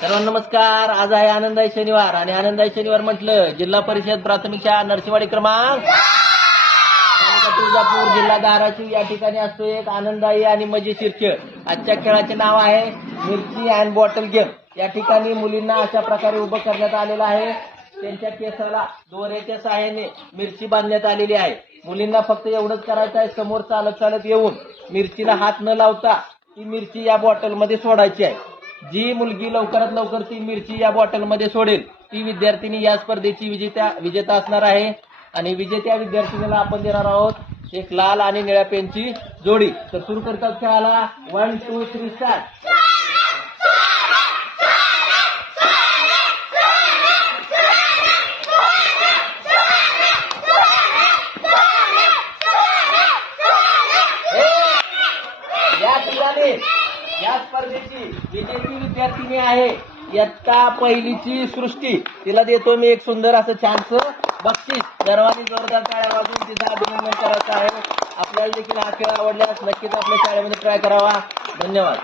सर्वांना नमस्कार. आज आहे आनंदाई शनिवार आणि आनंदाई शनिवार म्हटलं जिल्हा परिषद प्राथमिक शाळा नरसिंहवाडी क्रमांक तुळजापूर जिल्हा धाराशिव या ठिकाणी असतो एक आनंदाई आणि मजेशीर खेळ. आजच्या खेळाचे नाव आहे मिरची अँड बॉटल गेम. या ठिकाणी मुलींना अशा प्रकारे उभं करण्यात आलेलं आहे. त्यांच्या केसाला दोऱ्याच्या सहाय्याने मिरची बांधण्यात आलेली आहे. मुलींना फक्त एवढंच करायचं आहे, समोर चालत चालत येऊन मिरचीला हात न लावता ती मिरची या बॉटलमध्ये सोडायची आहे. जी मुलगी लवकरात लवकर ती मिरची या बॉटलमध्ये सोडेल ती विद्यार्थिनी या स्पर्धेची विजेता असणार आहे. आणि विजेत्या विद्यार्थिनीला आपण देणार आहोत एक लाल आणि निळ्या पेनची जोडी. तर सुरू करतात खेळाला. 1 2 3 स्टार्ट. या स्पर्धेची विजेती विद्यार्थिनी आहे इयत्ता पहिलीची सृष्टी. तिला देतो मी एक सुंदर असं छानसं बक्षीस. सर्वांनी जोरदार टाळ्या वाजवून तिचं अभिनंदन करायचं आहे. आपल्याला देखील हा खेळ आवडल्यास नक्कीच आपल्या शाळेमध्ये ट्राय करावा. धन्यवाद.